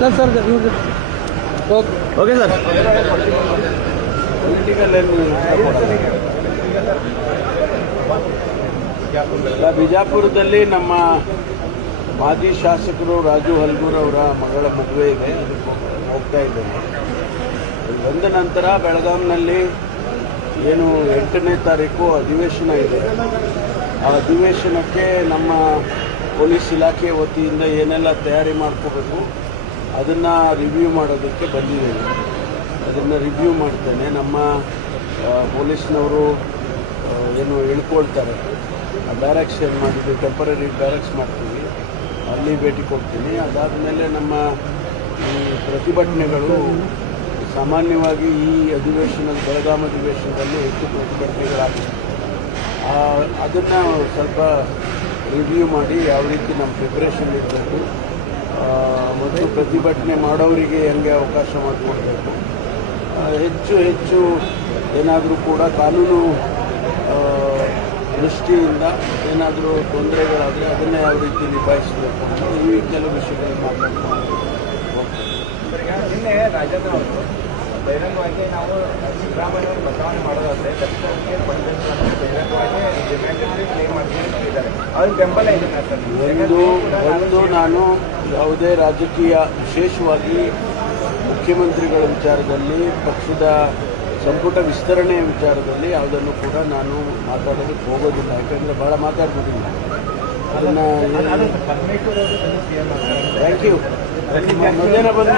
Sir okay sir. ಬಿಜಾಪುರದಲ್ಲಿ ನಮ್ಮ ಮಾಜಿ ಶಾಸಕರು ರಾಜು ಹಲ್ಗೂರ್ ಅವರ ಮಗಳ ಮದುವೆ ಇದೆ, ಅದಕ್ಕೆ ಹೋಗ್ತಾ ಇದ್ದೇನೆ. ಬಂದ ನಂತರ ಬೆಳಗಾಂನಲ್ಲಿ ಏನು 8ನೇ ತಾರೀಕು ಅಧಿವೇಶನ ಇದೆ. ಆ ಅಧಿವೇಶನಕ್ಕೆ ನಮ್ಮ ಪೊಲೀಸ್ ಇಲಾಖೆ ವತಿಯಿಂದ ಏನೆಲ್ಲ ತಯಾರಿ ಮಾಡ್ಕೋಬೇಕು ಅದನ್ನು ರಿವ್ಯೂ ಮಾಡೋದಕ್ಕೆ ಬಂದಿದ್ದೇನೆ. ಅದನ್ನು ರಿವ್ಯೂ ಮಾಡ್ತೇನೆ. ನಮ್ಮ ಪೊಲೀಸ್ನವರು ಏನು ಇಳ್ಕೊಳ್ತಾರೆ, ಬ್ಯಾರಕ್ಸ್ ಏನು ಮಾಡಿದ್ವಿ, ಟೆಂಪರರಿ ಬ್ಯಾರಕ್ಸ್ ಮಾಡ್ತೀವಿ, ಅಲ್ಲಿ ಭೇಟಿ ಕೊಡ್ತೀನಿ. ಅದಾದಮೇಲೆ ನಮ್ಮ ಈ ಪ್ರತಿಭಟನೆಗಳು ಸಾಮಾನ್ಯವಾಗಿ ಈ ಬೆಳಗಾಂ ಅಧಿವೇಶನದಲ್ಲಿ ಹೆಚ್ಚು ಪ್ರತಿಭಟನೆಗಳಾಗಿದೆ. ಅದನ್ನು ಸ್ವಲ್ಪ ರಿವ್ಯೂ ಮಾಡಿ ಯಾವ ರೀತಿ ನಮ್ಮ ಪ್ರಿಪ್ರೇಷನ್ ಇರಬೇಕು ಮತ್ತು ಪ್ರತಿಭಟನೆ ಮಾಡೋರಿಗೆ ಹೆಂಗೆ ಅವಕಾಶ ಮಾಡಿಕೊಡ್ಬೇಕು, ಹೆಚ್ಚು ಏನಾದರೂ ಕೂಡ ಕಾನೂನು ದೃಷ್ಟಿಯಿಂದ ಏನಾದರೂ ತೊಂದರೆಗಳಾದರೆ ಅದನ್ನು ಯಾವ ರೀತಿ ನಿಭಾಯಿಸಬೇಕು ಅಂತ ಈ ಕೆಲವು ವಿಷಯಗಳಲ್ಲಿ ಮಾತಾಡ್ಕೊಂಡು ನಿನ್ನೆ ರಾಜೇಂದ್ರ ಅವರು ಬಹಿರಂಗವಾಗಿ ನಾವು ಸಿದ್ದರಾಮಯ್ಯ ಬದಲಾವಣೆ ಮಾಡೋದಾದ್ರೆ ತಕ್ಷಣಕ್ಕೆ ಪಂಚಾಯತ್ ಬಹಿರಂಗವಾಗಿ ಡಿಮ್ಯಾಂಡ್ ಕ್ಲೇಮ್ ಮಾಡಿದ್ದಾರೆ. ಅವ್ರಿಗೆ ಬೆಂಬಲ ಇದೆ ಸರ್. ಒಂದು ನಾನು ಯಾವುದೇ ರಾಜಕೀಯ ವಿಶೇಷವಾಗಿ ಮುಖ್ಯಮಂತ್ರಿಗಳ ವಿಚಾರದಲ್ಲಿ ಪಕ್ಷದ ಸಂಪುಟ ವಿಸ್ತರಣೆಯ ವಿಚಾರದಲ್ಲಿ ಯಾವುದನ್ನು ಕೂಡ ನಾನು ಮಾತಾಡೋದಕ್ಕೆ ಹೋಗೋದಿಲ್ಲ. ಯಾಕಂದರೆ ಭಾಳ ಮಾತಾಡ್ಬೋದಿಲ್ಲ. ಅದನ್ನು ಥ್ಯಾಂಕ್ ಯು. ಮಧ್ಯಾಹ್ನ ಬಂದ